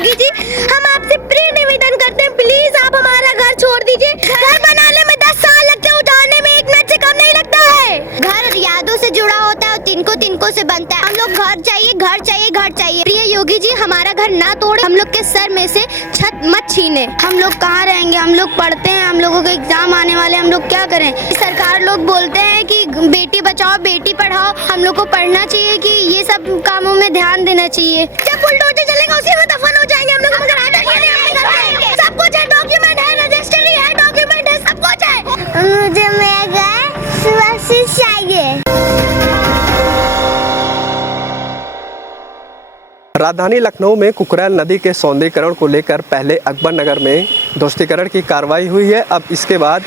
योगी जी, हम आपसे प्रिय निवेदन करते हैं, प्लीज आप हमारा घर छोड़ दीजिए। घर बनाने में 10 साल लगते हैं, उठाने में 1 मिनट से कम नहीं लगता है। घर यादों से जुड़ा होता है और तिनको से बनता है। हम लोग घर चाहिए, घर चाहिए, घर चाहिए। प्रिय योगी जी, हमारा घर ना तोड़े, हम लोग के सर में से छत मत छीने। हम लोग कहाँ रहेंगे? हम लोग पढ़ते हैं, हम लोगों के एग्जाम आने वाले, हम लोग क्या करें? सरकार लोग बोलते हैं कि बेटी बचाओ बेटी पढ़ाओ, हम लोग को पढ़ना चाहिए कि ये सब कामों में ध्यान देना चाहिए। जब बुलडोजर चलेगा उसी में दफन हो जाएंगे हम लोग। सब कुछ है, डॉक्यूमेंट है, रजिस्ट्री है, डॉक्यूमेंट है, सब कुछ है। मुझे मेरा घर सुरक्षित चाहिए। राजधानी लखनऊ में कुकरैल नदी के सौंदर्यीकरण को लेकर पहले अकबर नगर में ध्वस्तीकरण की कार्रवाई हुई है। अब इसके बाद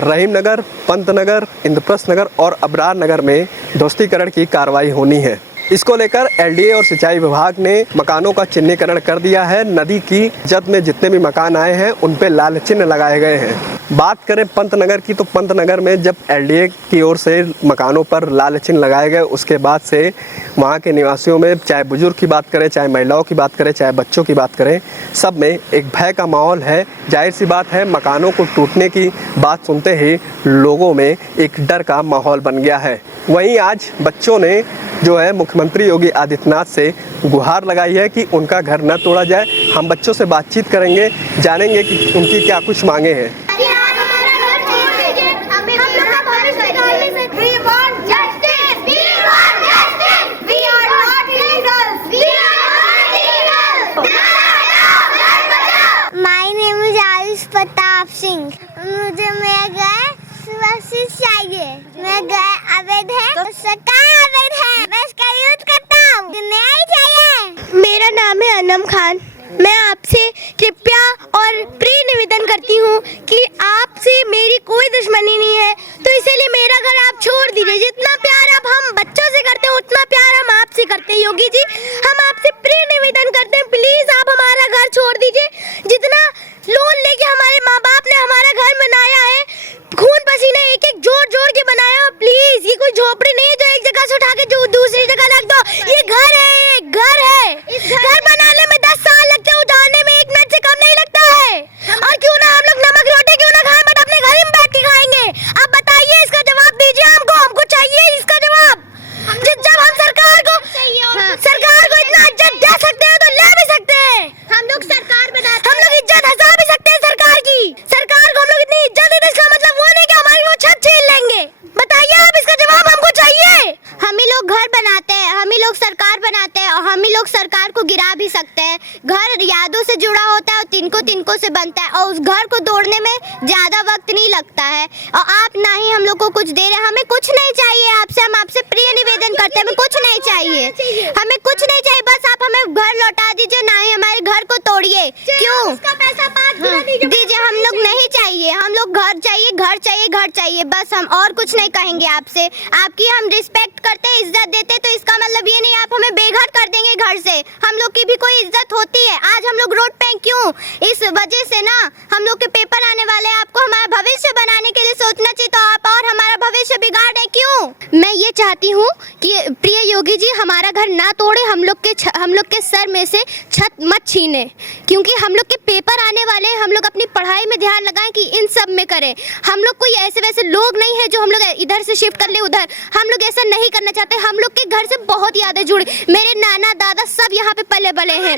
रहीम नगर, पंत नगर, इंद्रप्रस्थ नगर और अबरार नगर में ध्वस्तीकरण की कार्रवाई होनी है। इसको लेकर एलडीए और सिंचाई विभाग ने मकानों का चिन्हीकरण कर दिया है। नदी की जद में जितने भी मकान आए हैं उन पे लाल चिन्ह लगाए गए हैं। बात करें पंत नगर की, तो पंत नगर में जब एलडीए की ओर से मकानों पर लाल चिन्ह लगाए गए, उसके बाद से वहाँ के निवासियों में, चाहे बुजुर्ग की बात करें, चाहे महिलाओं की बात करें, चाहे बच्चों की बात करें, सब में एक भय का माहौल है। जाहिर सी बात है, मकानों को टूटने की बात सुनते ही लोगों में एक डर का माहौल बन गया है। वहीं आज बच्चों ने जो है मुख्यमंत्री योगी आदित्यनाथ से गुहार लगाई है कि उनका घर न तोड़ा जाए। हम बच्चों से बातचीत करेंगे, जानेंगे कि उनकी क्या कुछ मांगे हैं। My name is Ayush Pratap Singh. मुझे मेरा घर सुरक्षित चाहिए। मेरा घर अवैध है तो सरकार अवैध है, मैं इसका यूज करता हूँ, न्याय चाहिए। मेरा नाम है अनम खान। मैं आपसे कृपया और प्रिय निवेदन करती हूँ कि आपसे मेरी कोई दुश्मनी नहीं है, तो इसीलिए मेरा घर आप छोड़ दीजिए। जितना प्यार आप हम बच्चों से करते हैं उतना प्यार हम आपसे करते हैं। योगी जी, हम आपसे प्रिय निवेदन करते हैं, प्लीज आप हमारा घर छोड़ दीजिए। जितना लोन लेके हमारे माँ बाप ने हमारा घर बनाया है, खून पसीने एक एक जोड़ जोड़ के बनाया, प्लीज ये कोई झोपड़ी नहीं है जो एक जगह से उठा के जो दूसरी जगह रख दो। ये घर है, घर है। घर बनाने में 10 साल लगते हैं, उठाने में 1 मिनट से कम नहीं लगता है। और क्यों ना हम लोग नमक रोटी क्यों ना खाएं, बट अपने घर में बैठ के खाएंगे। अब बताइए, इसका जवाब दीजिए हमको चाहिए इसका जवाब। जब हम सरकार को इतना इज्जत दे सकते हैं तो ले भी सकते हैं। हम लोग सरकार बनाते हैं, हम लोग इज्जत हंसा भी सकते हैं सरकार की। सरकार को हम लोग इतनी इज्जत देते, इसका मतलब वो नहीं कि हमारी वो छत छीन लेंगे। बताइए आप, इसका जवाब हमको चाहिए। हम ही लोग घर बनाते हैं, हम ही लोग सरकार बनाते हैं और हम ही लोग सरकार को गिरा भी सकते हैं। घर यादों से जुड़ा होता है और तिनको से बनता है, और उस घर को तोड़ने में ज्यादा वक्त नहीं लगता है। और आप ना ही हम लोग को कुछ दे रहे, हमें कुछ नहीं चाहिए आपसे। हम आपसे प्रिय निवेदन करते हैं, हमें कुछ नहीं चाहिए, हमें कुछ नहीं चाहिए। बस आप हमें घर लौटा दीजिए, ना ही हमारे घर को तोड़िए। क्यों उसका पैसा दीजिए, हम लोग नहीं चाहिए। हम लोग घर चाहिए, घर चाहिए, घर चाहिए, बस। हम और कुछ नहीं कहेंगे आपसे। आपकी हम रिस्पेक्ट करते हैं, इज्जत देते हैं, तो इसका मतलब ये नहीं आप हमें बेघर कर देंगे घर से। हम लोग की भी कोई इज्जत होती है। आज हम लोग रोड पे क्यों? इस वजह से ना हम लोग के पेपर आने वाले हैं। आपको हमारा भविष्य बनाने के लिए सोचना चाहिए, तो आप और हमारा भविष्य बिगाड़ रहे क्यों? मैं ये चाहती हूँ कि प्रिय योगी जी, हमारा घर ना तोड़े, हम लोग के सर में से छत मत छीने, क्योंकि हम लोग के पेपर आने वाले हैं। हम लोग अपनी पढ़ाई में ध्यान लगाएं कि इन सब में करें। हम लोग कोई ऐसे वैसे लोग नहीं है जो हम लोग इधर से शिफ्ट कर ले उधर। हम लोग ऐसा नहीं करना चाहते। हम लोग के घर से बहुत यादें जुड़ी। मेरे नाना दादा सब यहाँ पे पले बले हैं,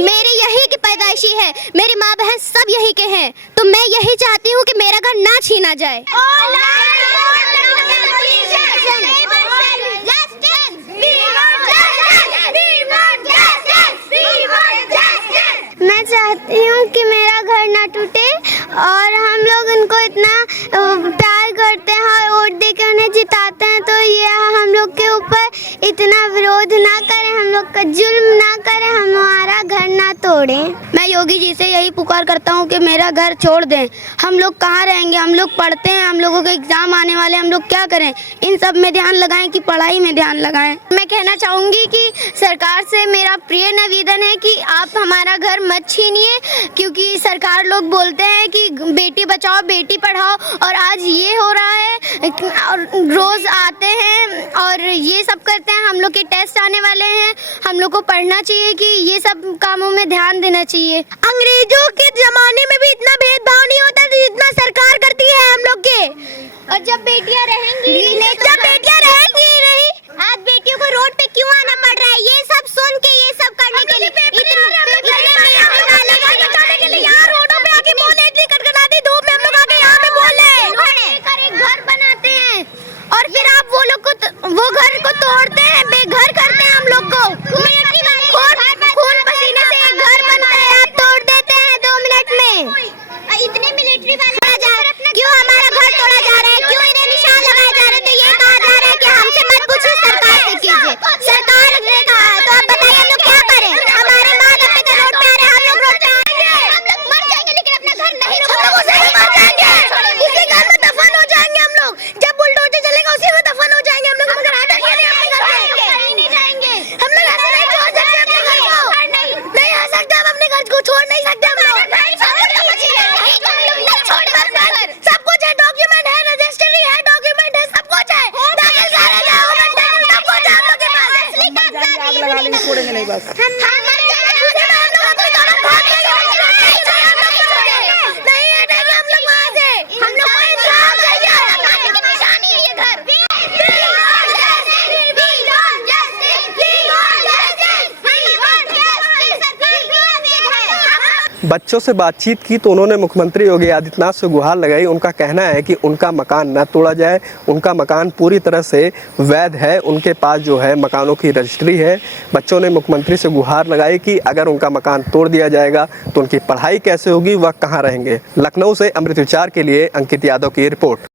मेरे यही की पैदाइशी है, मेरी माँ बहन सब यही के हैं। तो मैं यही चाहती हूँ कि मेरा घर ना छीना जाए। मैं चाहती हूँ कि मेरा घर ना टूटे, और हम लोग उनको इतना प्यार करते हैं और वोट दे के उन्हें जिताते हैं, तो ये हम लोग के ऊपर इतना विरोध ना करें, हम लोग का जुल्म ना करें, हमारा घर ना तोड़ें। मैं योगी जी से यही पुकार करता हूँ कि मेरा घर छोड़ दें। हम लोग कहाँ रहेंगे? हम लोग पढ़ते हैं, हम लोगों के एग्जाम आने वाले, हम लोग क्या करें? इन सब में ध्यान लगाएं कि पढ़ाई में ध्यान लगाएं। मैं कहना चाहूँगी कि सरकार से मेरा प्रिय निवेदन है कि आप हमारा घर मत छीनिए, क्योंकि सरकार लोग बोलते हैं कि बेटी बचाओ बेटी पढ़ाओ, और आज ये हो रहा है। और रोज आते हैं और ये सब करते हैं। हम लोग के टेस्ट आने वाले हैं, हम लोग को पढ़ना चाहिए कि ये सब कामों में ध्यान ध्यान देना चाहिए। अंग्रेजों के जमाने में भी इतना भेदभाव नहीं होता था जितना सरकार करती है हम लोग के। और जब बेटियां रहेंगी नहीं, आज बेटियों को रोड पे क्यों आना पड़ रहा है? ये सब सुन के, ये सब करने के लिए यहाँ रोडों पे आके धूप में हम लोग आके यहाँ पे बोले घर बनाते हैं और फिर आप वो लोग को वो घर को तोड़ते हैं, बेघर करते हैं हम लोग को। खून पसीने से एक घर बनता है, आप तोड़ देते हैं 2 मिनट में। इतने मिलिट्री वाले क्यों हमारा घर तोड़ा जा रहा है? क्यों इन्हें निशान लगाया जा रहा है? तो ये कहा जा रहा है कि हमसे मत पूछिए, सरकार से कीजिए। सरकार ने कहा तो आप बताइए हम लोग क्या करें? हमारे माँ बाप के रोड पे आ रहे हैं, हम लोग रोड पे आएंगे, हम लोग मर जाएंगे लेकिन अपना घर नहीं छोड़ेंगे। मर जाएंगे, उसी घर में दफन हो जाएंगे हम लोग। जब बुलडोजर चलेगा उसी में दफन हो जाएंगे हम लोग। मगर नहीं जाएंगे हम लोग, ऐसे नहीं छोड़ सकते अपने घर को, नहीं आ सकते हम अपने घर को छोड़ नहीं सकते हम लोग। सब कुछ है, डॉक्यूमेंट है, रजिस्ट्री है, डॉक्यूमेंट है, सब कुछ है, दाखिल करा जाओ, सब कुछ है हम लोग के पास। आग लगा लेंगे, छोड़ेंगे नहीं बस। बच्चों से बातचीत की तो उन्होंने मुख्यमंत्री योगी आदित्यनाथ से गुहार लगाई। उनका कहना है कि उनका मकान न तोड़ा जाए, उनका मकान पूरी तरह से वैध है, उनके पास जो है मकानों की रजिस्ट्री है। बच्चों ने मुख्यमंत्री से गुहार लगाई कि अगर उनका मकान तोड़ दिया जाएगा तो उनकी पढ़ाई कैसे होगी, वह कहाँ रहेंगे। लखनऊ से अमृत विचार के लिए अंकित यादव की रिपोर्ट।